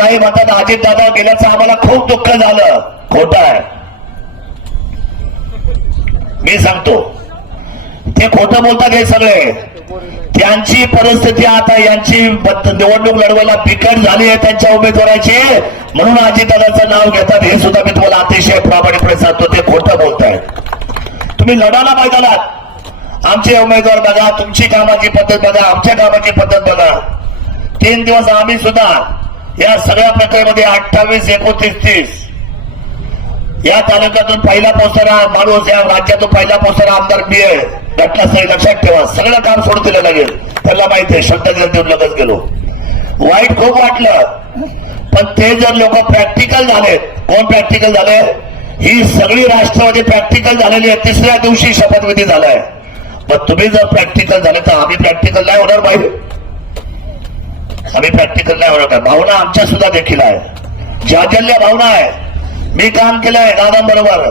काही म्हणतात अजितदादा गेल्याचं आम्हाला खूप दुःख झालं. खोटं आहे. मी सांगतो ते खोटं बोलतात हे सगळे. त्यांची परिस्थिती आता यांची निवडणूक लढवायला बिकट झाली आहे त्यांच्या उमेदवाराची, म्हणून अजितदादाचं नाव घेतात. हे सुद्धा मी तुम्हाला अतिशय प्रामाणिकपणे सांगतो ते खोटं बोलतायत. तुम्ही लढायला मैदानात. आमचे उमेदवार बघा, तुमची कामाची पद्धत बघा, आमच्या कामाची पद्धत बघा. 3 दिवस आम्ही सुद्धा या सगळ्या प्रक्रियेमध्ये 28, 29, 30 या तालुक्यातून पहिला पोहोचणारा माणूस, या राज्यातून पहिला पोहोचणारा आमदार मी आहे. घटनास्थळी लक्षात ठेवा. सगळं काम सोडून दिलं लागेल. त्याला माहिती आहे. शब्द देऊन लगेच गेलो. वाईट खूप वाटलं, पण ते जर लोक प्रॅक्टिकल झालेत. कोण प्रॅक्टिकल झाले? ही सगळी राष्ट्रवादी प्रॅक्टिकल झालेली आहे. 3ऱ्या दिवशी शपथविधी झालाय. पण तुम्ही जर प्रॅक्टिकल झाले तर आम्ही प्रॅक्टिकल नाही होणार बाई. आम्ही प्रॅक्टिकल नाही होणार. भावना आमच्या सुद्धा देखील आहे. जाजल्य भावना आहे. मी काम केलंय दादांबरोबर.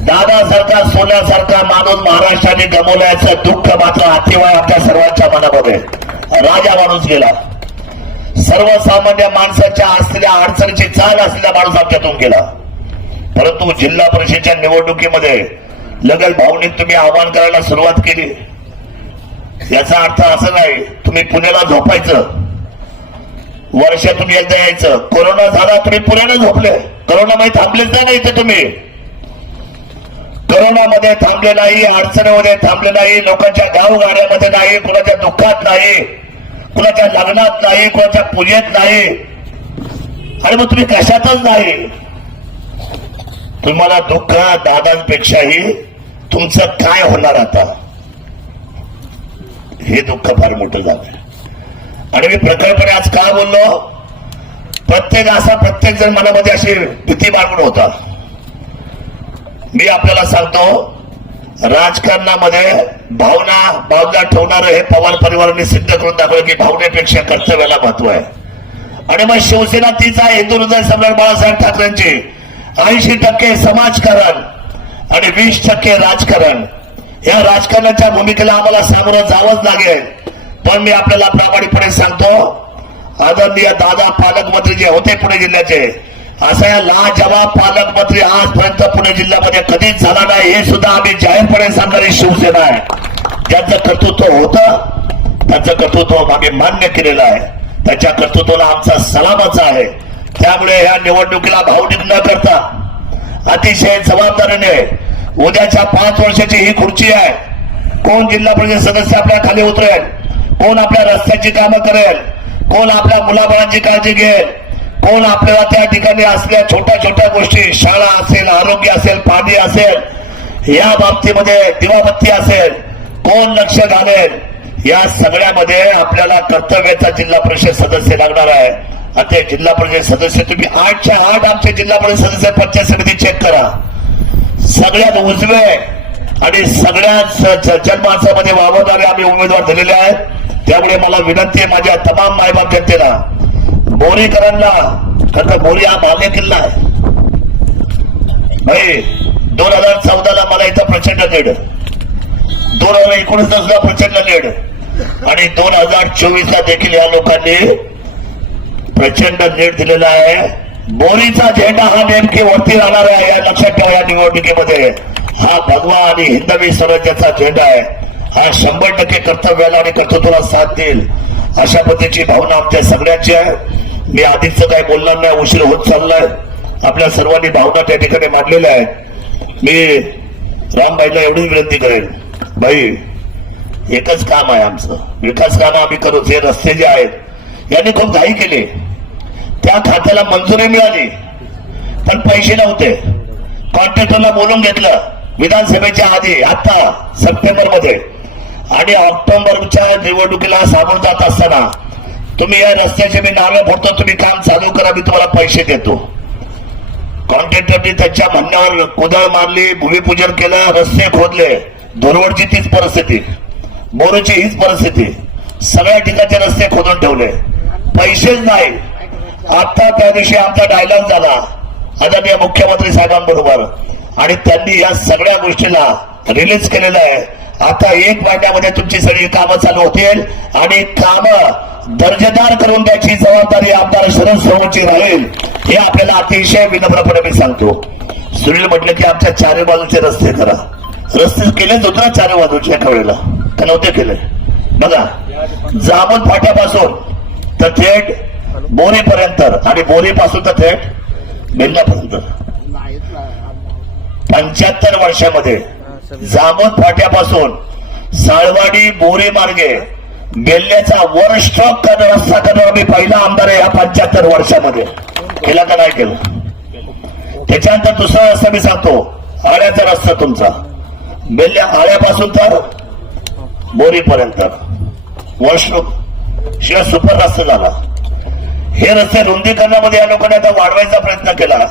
दादासारखा सोन्यासारखा माणूस महाराष्ट्राने गमावल्याचं दुःख मात्र अतिवाय आपल्या सर्वांच्या मनामध्ये. राजा माणूस गेला. सर्वसामान्य माणसाच्या असलेल्या अडचणीची चाल असलेला माणूस आमच्यातून गेला. परंतु जिल्हा परिषदेच्या निवडणुकीमध्ये लगेच भावनिक तुम्ही आव्हान करायला सुरुवात केली. याचा अर्थ असं नाही तुम्ही पुण्याला झोपायचं, वर्षातून एकदा यायचं. कोरोना झाला तुम्ही पुण्याला झोपले. कोरोनामध्ये थांबलेच नाही इथे. तुम्ही कोरोनामध्ये थांबले नाही, अडचणीमध्ये थांबले नाही, लोकांच्या गावगाड्यामध्ये नाही, कुणाच्या दुःखात नाही, कुणाच्या लग्नात नाही, कुणाच्या पूजेत नाही. आणि मग तुम्ही कशातच नाही. तुम्हाला दुःख दादांपेक्षाही तुमचं काय होणार आता, हे दुःख फार मोठं झालंय. आणि मी प्रखरपणे आज का बोललो? प्रत्येक जण मनामध्ये अशी भीती बाळगून होता. मी आपल्याला सांगतो, राजकारणामध्ये भावना ठेवणारं हे पवार परिवाराने सिद्ध करून दाखवलं की भावनेपेक्षा कर्तव्याला महत्व आहे. आणि मग शिवसेना तीच आहे. हिंदू हृदय सम्राट बाळासाहेब ठाकरेंची 80% समाजकारण आणि 20% राजकारण. या राजकारणाच्या भूमिकेला आम्हाला सामोरं जावंच लागेल. पण मी आपल्याला प्रामाणिकपणे सांगतो, आदरणीय दादा पालकमंत्री जे होते पुणे जिल्ह्याचे, असा या लाजवाब पालकमंत्री आजपर्यंत पुणे जिल्ह्यामध्ये कधीच झाला नाही. हे सुद्धा आम्ही जाहीरपणे सांगणारी शिवसेना आहे. ज्यांचं कर्तृत्व होतं त्यांचं कर्तृत्व आम्ही मान्य केलेलं आहे. त्याच्या कर्तृत्वाला आमचा सलामच आहे. त्यामुळे या निवडणुकीला भावनिक न करता अतिशय जबाबदारीने उद्याच्या 5 वर्षाची ही खुर्ची आहे. कोण जिल्हा परिषद सदस्य आपल्या खाली उतरेल, कोण आपल्या रस्त्याची कामं करेल, कोण आपल्या मुलाबाळांची काळजी घेईल, कोण आपल्याला त्या ठिकाणी असलेल्या छोट्या छोट्या गोष्टी, शाळा असेल, आरोग्य असेल, पाणी असेल, या बाबतीमध्ये दिवाबत्ती असेल, कोण लक्ष घालेल, या सगळ्यामध्ये आपल्याला कर्तव्याचा जिल्हा परिषद सदस्य लागणार आहे. आता जिल्हा परिषद सदस्य तुम्ही 8च्या 8 आमचे जिल्हा परिषद सदस्य पंचायत समिती चेक करा. सगळ्यात उजवे आणि सगळ्यात जनमानसामध्ये वावरणारे आम्ही उमेदवार दिलेले आहेत. त्यामुळे मला विनंती आहे माझ्या तमाम मायबाप जनतेला, बोरीकरांना, कारण बोरी हा बाले किल्ला आहे भाई. 2014ला मला इथं प्रचंड लीड, 2019ला सुद्धा प्रचंड लीड, आणि 2024ला देखील या लोकांनी प्रचंड लीड दिलेला आहे. बोरीचा झेंडा हा नेमकी वरती राहणार आहे. या लक्षात ठेवा. या निवडणुकीमध्ये हा भगवा आणि हिंदवी स्वराज्याचा झेंडा आहे. हा 100% कर्तव्याला आणि कर्तृत्वाला साथ देईल अशा पद्धतीची भावना आमच्या सगळ्यांची आहे. मी आधीच काही बोलणार नाही, उशीर होत चाललाय. आपल्या सर्वांनी भावना त्या ठिकाणी मांडलेल्या आहेत. मी रामबाईला एवढीच विनंती करेन, भाई एकच काम आहे आमचं, विकास कामं आम्ही करू. हे रस्ते जे आहेत यांनी खूप घाई केली. त्या खात्याला मंजुरी मिळाली पण पैसे नव्हते. कॉन्ट्रॅक्टरला बोलून घेतलं विधानसभेच्या आधी, आता सप्टेंबरमध्ये, आणि ऑक्टोबरच्या निवडणुकीला सामोरं जात असताना तुम्ही या रस्त्याचे मी नावे फोडतो, तुम्ही काम चालू करा, मी तुम्हाला पैसे देतो. कॉन्ट्रॅक्टरनी त्यांच्या म्हणण्यावर कुदळ मारली, भूमिपूजन केलं, रस्ते खोदले. धुरवडची तीच परिस्थिती, बोरूची हीच परिस्थिती. सगळ्या ठिकाणचे रस्ते खोदून ठेवले, पैसेच नाही. आता त्या दिवशी आमचा डायलॉग झाला आदरणीय मुख्यमंत्री साहेबांबरोबर, आणि त्यांनी या सगळ्या गोष्टीला रिलीज केलेलं आहे. आता 1 महिन्यामध्ये तुमची सगळी कामं चालू होतील आणि कामं दर्जेदार करून द्यायची जबाबदारी आमदार शरद सोमवंशी राहील हे आपल्याला अतिशय विनम्रपणे मी सांगतो. सुनील म्हटलं की आमच्या चारी बाजूचे रस्ते करा. रस्ते केलेच होते ना चारी बाजूचे एका वेळेला का नव्हते केले? बघा जामोद फाट्यापासून तर थेट बोरीपर्यंत आणि बोरीपासून तर थेट बेल्लापर्यंत 75 वर्षामध्ये जामोद फाट्यापासून साळवाडी बोरी मार्गे बेल्ल्याचा वर स्ट्रोक रस्ता करणारा मी पहिला आमदार आहे या 75 वर्षामध्ये. केला का नाही केलं? त्याच्यानंतर दुसरा रस्ता मी सांगतो, आळ्याचा रस्ता तुमचा बेल्ल्या आळ्यापासून तर बोरीपर्यंत वर स्ट्रोक शिवाय सुपर रस्ता झाला. हे रस्ते रुंदीकरणामध्ये या लोकांनी आता वाढवायचा प्रयत्न केला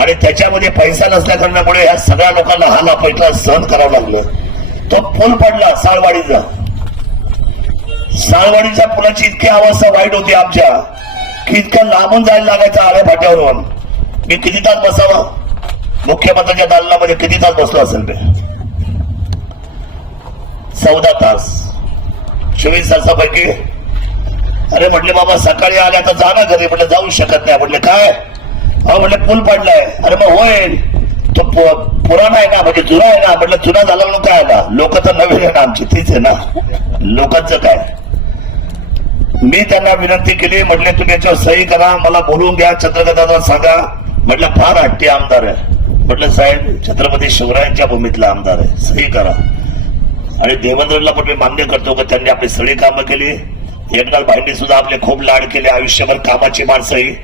आणि त्याच्यामध्ये पैसा नसल्या कारणामुळे या सगळ्या लोकांना हा लापेटला सहन करावं लागलं. तो पूल पडला साळवाडीचा. साळवाडीच्या पुलाची इतकी अवस्था वाईट होती आमच्या की इतकं लांबून जायला लागायचं आळ्या फाट्यावरून. मी किती तास बसावा मुख्यमंत्र्यांच्या दालनामध्ये? किती तास बसलो असेल मी? 14 तास. 24 तासापैकी अरे म्हटले बाबा सकाळी आल्या तर जा ना घरी. म्हटलं जाऊ शकत नाही. म्हटले काय? अहो म्हटले पूल पडलाय. अरे मग होईल तो पुराणा आहे ना, म्हणजे जुना आहे ना. म्हटलं जुना झाला म्हणून काय आला? लोक तर नवीन आहे ना आमची, तीच आहे ना. लोकांचं काय? मी त्यांना विनंती केली, म्हटले तुम्ही याच्यावर सही करा, मला बोलवून घ्या, चंद्रकांतला सांगा. म्हटलं फार हट्टी आमदार आहे. म्हटलं साहेब छत्रपती शिवरायांच्या भूमीतला आमदार आहे, सही करा. आणि देवेंद्रला पण मी मान्य करतो की त्यांनी आपली सगळी कामं केली. एकनाथ भाईंनी सुद्धा आपले खूप लाड केले. आयुष्यभर कामाची माणसंही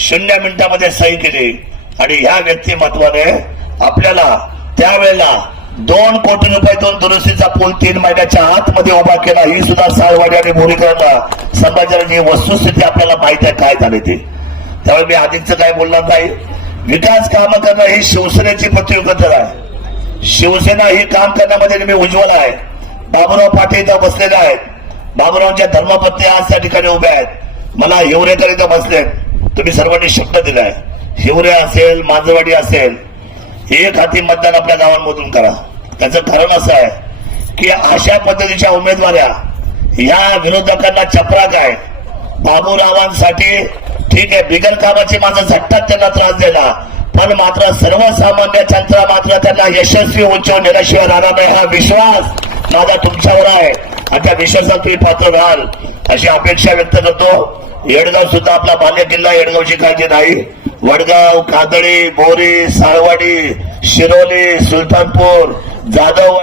0 मिनिटामध्ये सही केली. आणि ह्या व्यक्तिमत्वाने आपल्याला त्यावेळेला 2 कोटी रुपयातून दुरुस्तीचा पूल 3 महिन्याच्या आतमध्ये उभा केला. ही सुद्धा साळवाडी आणि बोरीकरला संभाजीची वस्तुस्थिती आपल्याला माहिती आहे काय झाली ती. त्यामुळे मी आधीच काय बोलणार नाही. विकास कामं करणं ही शिवसेनेची प्रतियोगिता आहे. शिवसेना ही काम करण्यामध्ये नेहमी उज्ज्वल आहे. बाबूराव पाटील इथं बसलेले आहेत. बाबूरावांच्या धर्मपत्नी आज त्या ठिकाणी उभ्या आहेत. मला हिवरेकर इथं बसलेत. तुम्ही सर्वांनी शब्द दिलाय, हिवरे असेल मांजरवाडी असेल, एक हाती मतदान आपल्या गावांमधून करा. त्याचं कारण असं आहे की अशा पद्धतीच्या उमेदवाऱ्या या विरोधकांना चपराक आहे. बाबूरावांसाठी ठीक आहे, बिगर कामाची माझा झट्टात त्यांना त्रास दिला, पण मात्र सर्वसामान्य चंद्रा मात्र त्यांना यशस्वी उंचवून नेल्याशिवाय राहणार नाही. हा विश्वास माझा तुमच्यावर आहे आणि त्या विश्वासात तुम्ही पात्र राहाल अशी अपेक्षा व्यक्त करतो. येडगाव सुद्धा आपला बाल्य किल्ला, येडगावची काळजी नाही. वडगाव, कादळी, बोरी, साळवाडी, शिरोली, सुलतानपूर, जाधव